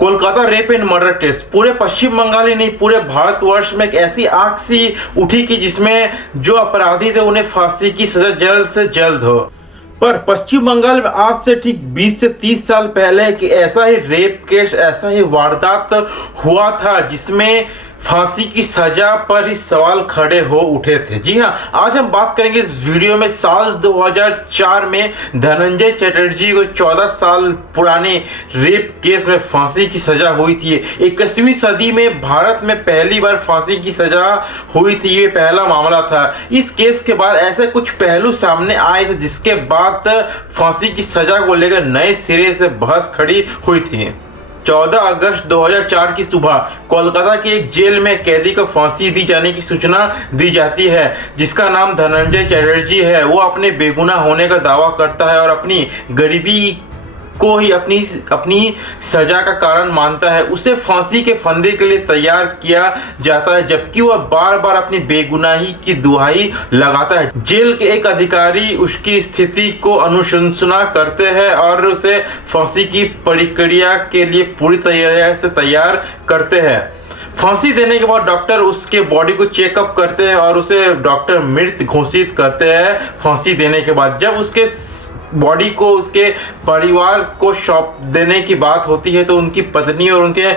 Kolkata rape and murder case पूरे पश्चिम बंगाल ही नहीं पूरे भारतवर्ष में एक ऐसी आग सी उठी कि जिसमें जो अपराधी थे उन्हें फांसी की सजा जल्द से जल्द हो। पर पश्चिम बंगाल में आज से ठीक 20 से 30 साल पहले कि ऐसा ही रेप केस ऐसा ही वारदात हुआ था जिसमें फांसी की सजा पर ही सवाल खड़े हो उठे थे। जी हाँ, आज हम बात करेंगे इस वीडियो में साल 2004 में धनंजय चटर्जी को 14 साल पुराने रेप केस में फांसी की सजा हुई थी। 21वीं सदी में भारत में पहली बार फांसी की सजा हुई थी, ये पहला मामला था। इस केस के बाद ऐसे कुछ पहलू सामने आए थे जिसके बाद फांसी की सजा को लेकर नए सिरे से बहस खड़ी हुई थी। 14 अगस्त 2004 की सुबह कोलकाता की एक जेल में कैदी को फांसी दी जाने की सूचना दी जाती है, जिसका नाम धनंजय चटर्जी है। वो अपने बेगुनाह होने का दावा करता है और अपनी गरीबी को ही अपनी सजा का कारण मानता है। उसे फांसी के फंदे के लिए तैयार किया जाता है, जबकि वह बार बार अपनी बेगुनाही की दुहाई लगाता है। जेल के एक अधिकारी उसकी स्थिति को अनुशंसा करते हैं और उसे फांसी की प्रक्रिया के लिए पूरी तरह से तैयार करते हैं। फांसी देने के बाद डॉक्टर उसके बॉडी को चेकअप करते हैं और उसे डॉक्टर मृत घोषित करते हैं। फांसी देने के बाद जब उसके बॉडी को उसके परिवार को सौंप देने की बात होती है तो उनकी पत्नी और उनके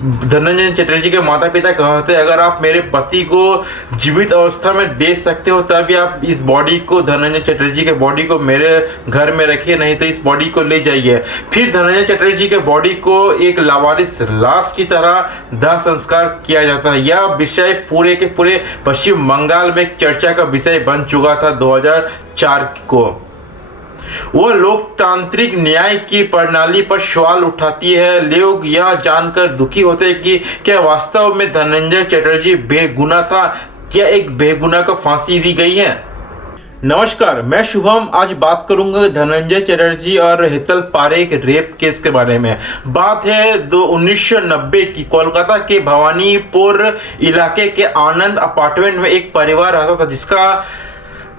धनंजय चटर्जी के माता पिता कहते हैं, अगर आप मेरे पति को जीवित अवस्था में दे सकते हो तभी आप इस बॉडी को, धनंजय चटर्जी के बॉडी को मेरे घर में रखिए, नहीं तो इस बॉडी को ले जाइए। फिर धनंजय चटर्जी के बॉडी को एक लावारिस लाश की तरह दाह संस्कार किया जाता है। यह विषय पूरे के पूरे पश्चिम बंगाल में एक चर्चा का विषय बन चुका था 2004 को। वह लोकतांत्रिक न्याय की प्रणाली पर सवाल उठाती है। लोग यह जानकर दुखी होते हैं कि क्या वास्तव में धनंजय चटर्जी बेगुनाह था, क्या एक बेगुनाह को फांसी दी गई है। नमस्कार, मैं शुभम। आज बात करूंगा धनंजय चटर्जी और हेतल पारेख रेप केस के बारे में। बात है 1990 की। कोलकाता के भवानीपुर इलाके के आनंद अपार्टमेंट में एक परिवार रहता था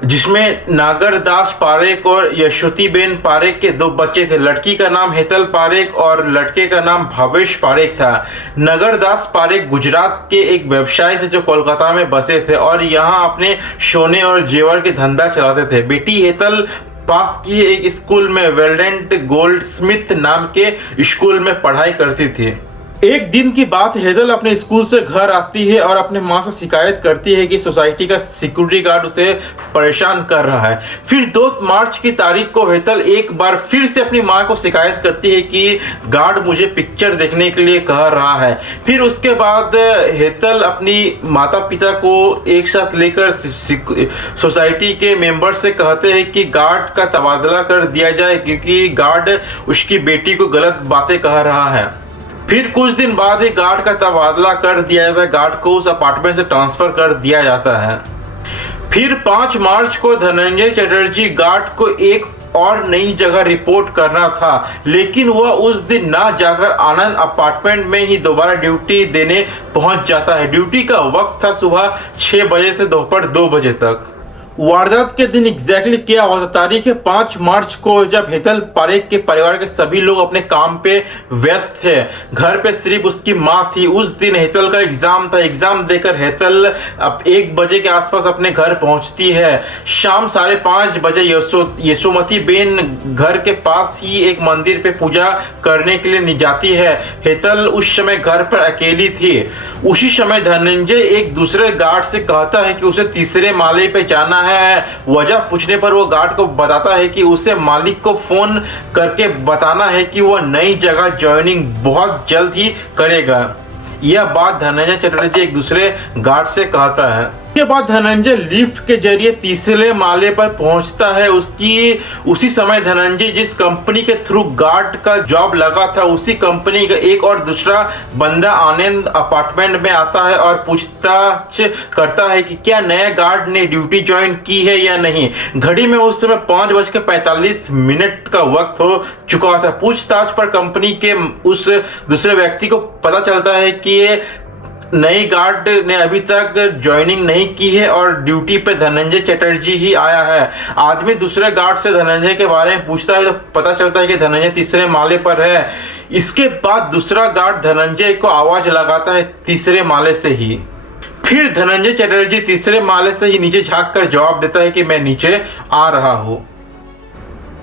जिसमें नागरदास पारेख और यशोतीबेन पारेख के 2 बच्चे थे। लड़की का नाम हेतल पारेख और लड़के का नाम भावेश पारेख था। नगरदास पारेख गुजरात के एक व्यवसायी थे जो कोलकाता में बसे थे और यहाँ अपने सोने और जेवर के धंधा चलाते थे। बेटी हेतल पास की एक स्कूल में वेल्डेंट गोल्डस्मिथ नाम के स्कूल में पढ़ाई करती थी। एक दिन की बात, हेतल अपने स्कूल से घर आती है और अपने माँ से शिकायत करती है कि सोसाइटी का सिक्योरिटी गार्ड उसे परेशान कर रहा है। फिर 2 मार्च की तारीख को हेतल एक बार फिर से अपनी माँ को शिकायत करती है कि गार्ड मुझे पिक्चर देखने के लिए कह रहा है। फिर उसके बाद हेतल अपनी माता पिता को एक साथ लेकर सोसाइटी के मेंबर से कहते हैं कि गार्ड का तबादला कर दिया जाए क्योंकि गार्ड उसकी बेटी को गलत बातें कह रहा है। फिर कुछ दिन बाद ही गार्ड का तबादला कर दिया जाता है। गार्ड को उस अपार्टमेंट से ट्रांसफर कर दिया जाता है। फिर 5 मार्च को धनंजय चटर्जी गार्ड को एक और नई जगह रिपोर्ट करना था, लेकिन वह उस दिन ना जाकर आनंद अपार्टमेंट में ही दोबारा ड्यूटी देने पहुंच जाता है। ड्यूटी का वक्त था सुबह 6 बजे से दोपहर 2 बजे तक। वारदात के दिन एग्जैक्टली क्या हुआ था? तारीख है 5 मार्च को, जब हेतल पारेख के परिवार के सभी लोग अपने काम पे व्यस्त थे। घर पे सिर्फ उसकी माँ थी। उस दिन हेतल का एग्जाम था। एग्जाम देकर हेतल अब 1 बजे के आसपास अपने घर पहुंचती है। शाम 5:30 बजे यशोमती बेन घर के पास ही एक मंदिर पे पूजा करने के लिए जाती है। हेतल उस समय घर पर अकेली थी। उसी समय धनंजय एक दूसरे गार्ड से कहता है कि उसे 3रे माले पे जाना है। वजह पूछने पर वो गार्ड को बताता है कि उसे मालिक को फोन करके बताना है कि वो नई जगह ज्वाइनिंग बहुत जल्द ही करेगा। यह बात धनंजय चटर्जी एक दूसरे गार्ड से कहता है। उसके बाद धनंजय लिफ्ट के जरिए 3रे माले पर पहुंचता है। उसी समय धनंजय जिस कंपनी के थ्रू गार्ड का जॉब लगा था उसी कंपनी का एक और दूसरा बंदा आनंद अपार्टमेंट में आता है और पूछताछ करता है कि क्या नए गार्ड ने ड्यूटी ज्वाइन की है या नहीं। घड़ी में उस समय 5:45 का वक्त हो चुका था। पूछताछ पर कंपनी के उस दूसरे व्यक्ति को पता चलता है कि ये नई गार्ड ने अभी तक ज्वाइनिंग नहीं की है और ड्यूटी पे धनंजय चटर्जी ही आया है। आदमी दूसरे गार्ड से धनंजय के बारे में पूछता है तो पता चलता है कि धनंजय तीसरे माले पर है। इसके बाद दूसरा गार्ड धनंजय को आवाज लगाता है तीसरे माले से ही। फिर धनंजय चटर्जी तीसरे माले से ही नीचे झांक कर जवाब देता है कि मैं नीचे आ रहा हूं।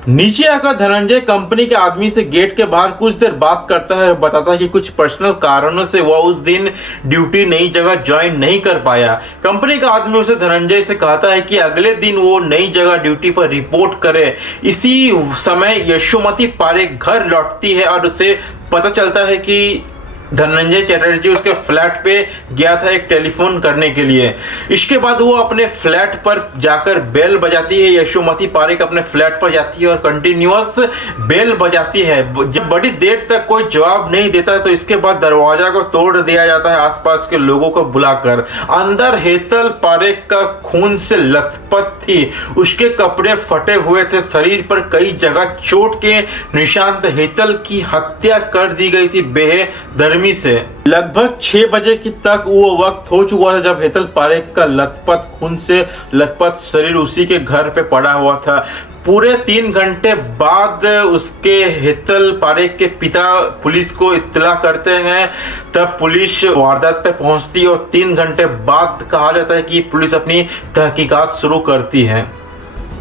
नीचे आकर धनंजय कंपनी के आदमी से गेट के बाहर कुछ देर बात करता है और बताता है कि कुछ पर्सनल कारणों से वह उस दिन ड्यूटी नई जगह ज्वाइन नहीं कर पाया। कंपनी का आदमी उसे धनंजय से कहता है कि अगले दिन वो नई जगह ड्यूटी पर रिपोर्ट करे। इसी समय यशोमती पारेख घर लौटती है और उसे पता चलता है कि धनंजय चटर्जी उसके फ्लैट पे गया था एक टेलीफोन करने के लिए। इसके बाद वो अपने फ्लैट पर जाकर बेल बजाती है। यशोमती पारेख अपने फ्लैट पर जाती है और कंटिन्यूअस बेल बजाती है। जब बड़ी देर तक कोई जवाब नहीं देता तो इसके बाद दरवाजा को तोड़ दिया जाता है आसपास के लोगों को बुलाकर। अंदर हेतल पारेख का खून से लथपथ थी। उसके कपड़े फटे हुए थे, शरीर पर कई जगह चोट के निशान थे। हेतल की हत्या कर दी गई थी बेदर्मी से। लगभग 6 बजे की तक वो वक्त हो चुका था जब हेतल पारेख का लथपथ खून से लथपथ शरीर उसी के घर पे पड़ा हुआ था। पूरे 3 घंटे बाद उसके हेतल पारेख के पिता पुलिस को इत्तला करते हैं। तब पुलिस वारदात पे पहुंचती है और 3 घंटे बाद कहा जाता है कि पुलिस अपनी तहकीकात शुरू करती है।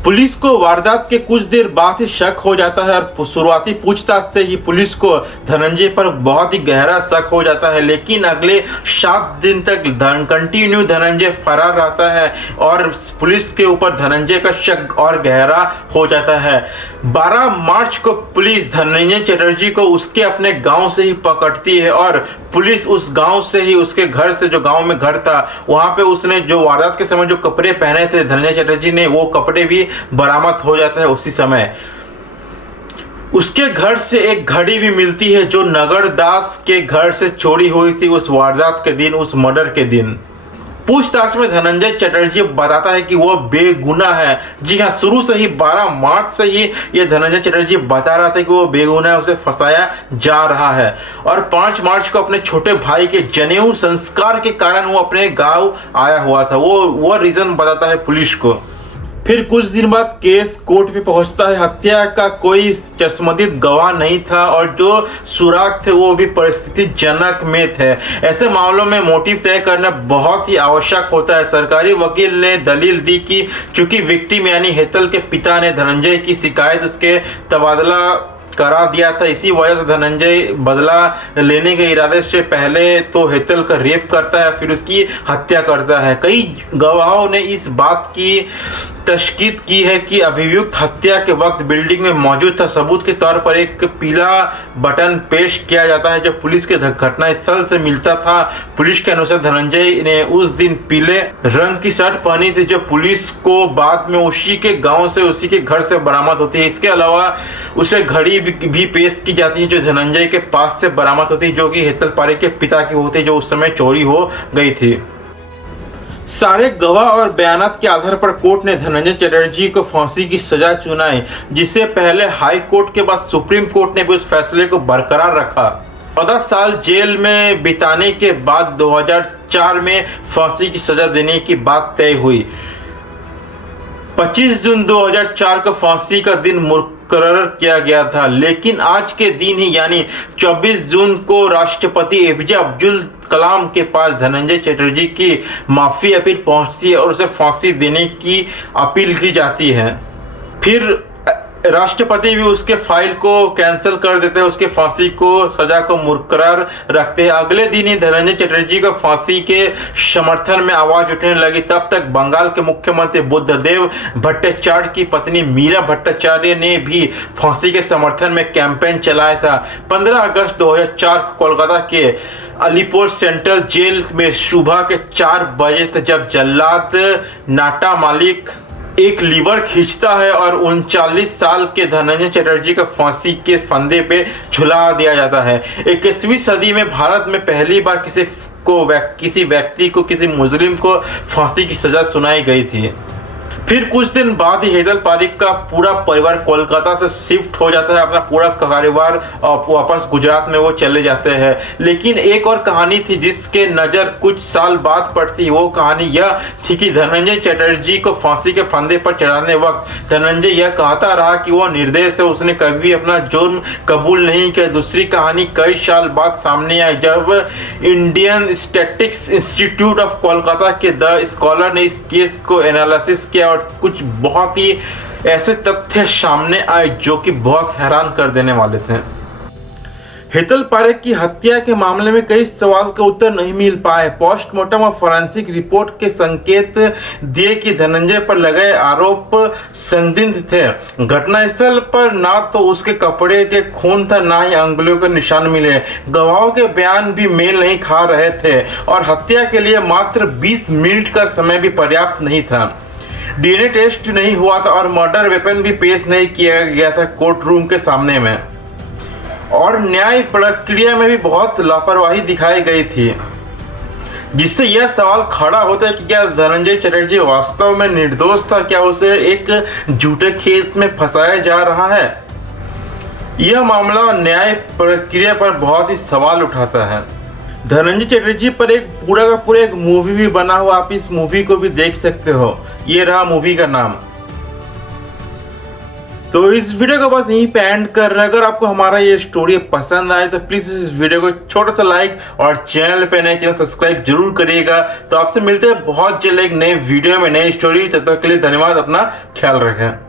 पुलिस को वारदात के कुछ देर बाद ही शक हो जाता है और शुरुआती पूछताछ से ही पुलिस को धनंजय पर बहुत ही गहरा शक हो जाता है। लेकिन अगले 7 दिन तक कंटिन्यू धनंजय फरार रहता है और पुलिस के ऊपर धनंजय का शक और गहरा हो जाता है। 12 मार्च को पुलिस धनंजय चटर्जी को उसके अपने गांव से ही पकड़ती है और पुलिस उस गांव से ही उसके घर से, जो गांव में घर था, वहां पे उसने जो वारदात के समय जो कपड़े पहने थे धनंजय चटर्जी ने, वो कपड़े भी बरामद हो जाता है। उसी समय उसके घर से एक घड़ी भी मिलती है जो नगर दास के घर से चोरी हुई थी उस वारदात के दिन, उस मर्डर के दिन। पूछताछ में धनंजय चटर्जी बताता है कि वह बेगुनाह है। जी हाँ, शुरू से ही 12 मार्च से ही ये धनंजय चटर्जी बता रहा था कि वो बेगुनाह है, उसे फंसाया जा रहा है। और 5 मार्च को अपने छोटे भाई के जनेऊ संस्कार के कारण वो अपने गांव आया हुआ था। वो रीजन बताता है पुलिस को। फिर कुछ दिन बाद केस कोर्ट में पहुंचता है। हत्या का कोई चश्मदीद गवाह नहीं था और जो सुराग थे वो भी परिस्थितिजनक में थे। ऐसे मामलों में मोटिव तय करना बहुत ही आवश्यक होता है। सरकारी वकील ने दलील दी कि चूंकि विक्टिम यानी हेतल के पिता ने धनंजय की शिकायत उसके तबादला करा दिया था, इसी वजह से धनंजय बदला लेने के इरादे से पहले तो हेतल का रेप करता है, फिर उसकी हत्या करता है। कई गवाहों ने इस बात की तशकीद की है कि अभियुक्त हत्या के वक्त बिल्डिंग में मौजूद था। सबूत के तौर पर एक पीला बटन पेश किया जाता है जो पुलिस के घटना स्थल से मिलता था। पुलिस के अनुसार धनंजय ने उस दिन पीले रंग की शर्ट पहनी थी जो पुलिस को बाद में उसी के गांव से, उसी के घर से बरामद होती है। इसके अलावा उसे घड़ी भी पेश की जाती है जो धनंजय के पास से बरामद होती है, जो कि हेतल पारेख के पिता की होती है, जो उस समय चोरी हो गई थी। सारे गवाह और बयानात के आधार पर कोर्ट ने धनंजय चटर्जी को फांसी की सजा सुनाई, जिससे पहले हाई कोर्ट के बाद सुप्रीम कोर्ट ने भी उस फैसले को बरकरार रखा। 14 साल जेल में बिताने के बाद 2004 में फांसी की सजा देने की बात तय हुई। 25 जून 2004 को फांसी का दिन मुकर्रर किया गया था, लेकिन आज के दिन ही यानी 24 जून को राष्ट्रपति एपीजे अब्दुल कलाम के पास धनंजय चटर्जी की माफी अपील पहुंचती है और उसे फांसी देने की अपील की जाती है। फिर राष्ट्रपति भी उसके फाइल को कैंसिल कर देते हैं, उसके फांसी को सजा को मुकर्रर रखते हैं। अगले दिन ही धनंजय चटर्जी का फांसी के समर्थन में आवाज उठने लगी। तब तक बंगाल के मुख्यमंत्री बुद्धदेव भट्टाचार्य की पत्नी मीरा भट्टाचार्य ने भी फांसी के समर्थन में कैंपेन चलाया था। 15 अगस्त 2004 कोलकाता के अलीपुर सेंट्रल जेल में सुबह के 4 बजे तक जब जल्लाद नाटा मालिक एक लीवर खींचता है और 39 साल के धनंजय चटर्जी का फांसी के फंदे पे झुला दिया जाता है। 21वीं सदी में भारत में पहली बार किसी व्यक्ति को, किसी मुजरिम को फांसी की सजा सुनाई गई थी। फिर कुछ दिन बाद ही हेतल पारेख का पूरा परिवार कोलकाता से शिफ्ट हो जाता है, अपना पूरा परिवार वापस गुजरात में वो चले जाते हैं। लेकिन एक और कहानी थी जिसके नजर कुछ साल बाद पड़ती। वो कहानी यह थी कि धनंजय चटर्जी को फांसी के फंदे पर चढ़ाने वक्त धनंजय यह कहता रहा कि वो निर्दोष है, उसने कभी अपना जुर्म कबूल नहीं किया। दूसरी कहानी कई साल बाद सामने आई जब Indian statistics institute of Kolkata के द स्कॉलर ने इस केस को एनालिसिस किया और कुछ बहुत ही ऐसे तथ्य सामने आए जो कि बहुत हैरान कर देने वाले थे। हेतल पारेख की हत्या के मामले में कई सवाल के उत्तर नहीं मिल पाए। पोस्टमार्टम और फोरेंसिक रिपोर्ट के संकेत दिए कि धनंजय पर लगाए आरोप संदिग्ध थे। घटनास्थल पर ना तो उसके कपड़े के खून था, ना ही अंगुलियों के निशान मिले। गवाहों के बयान भी मेल नहीं खा रहे थे और हत्या के लिए मात्र 20 मिनट का समय भी पर्याप्त नहीं था। डीएनए टेस्ट नहीं हुआ था और मर्डर वेपन भी पेश नहीं किया गया था कोर्ट रूम के सामने में। और न्याय प्रक्रिया में भी बहुत लापरवाही दिखाई गई थी, जिससे यह सवाल खड़ा होता है कि क्या धनंजय चटर्जी वास्तव में निर्दोष था? क्या उसे एक झूठे केस में फंसाया जा रहा है? यह मामला न्याय प्रक्रिया पर बहुत ही सवाल उठाता है। धनंजय चटर्जी पर एक पूरा का पूरा एक मूवी भी बना हुआ, आप इस मूवी को भी देख सकते हो। ये रहा मूवी का नाम। तो इस वीडियो को बस यहीं पे एंड कर रहे हैं। अगर आपको हमारा ये स्टोरी पसंद आए तो प्लीज इस वीडियो को छोटा सा लाइक और चैनल पे नए चैनल सब्सक्राइब जरूर करिएगा। तो आपसे मिलते हैं बहुत जल्द एक नए वीडियो में नई स्टोरी। तब तक के लिए धन्यवाद, अपना ख्याल रखें।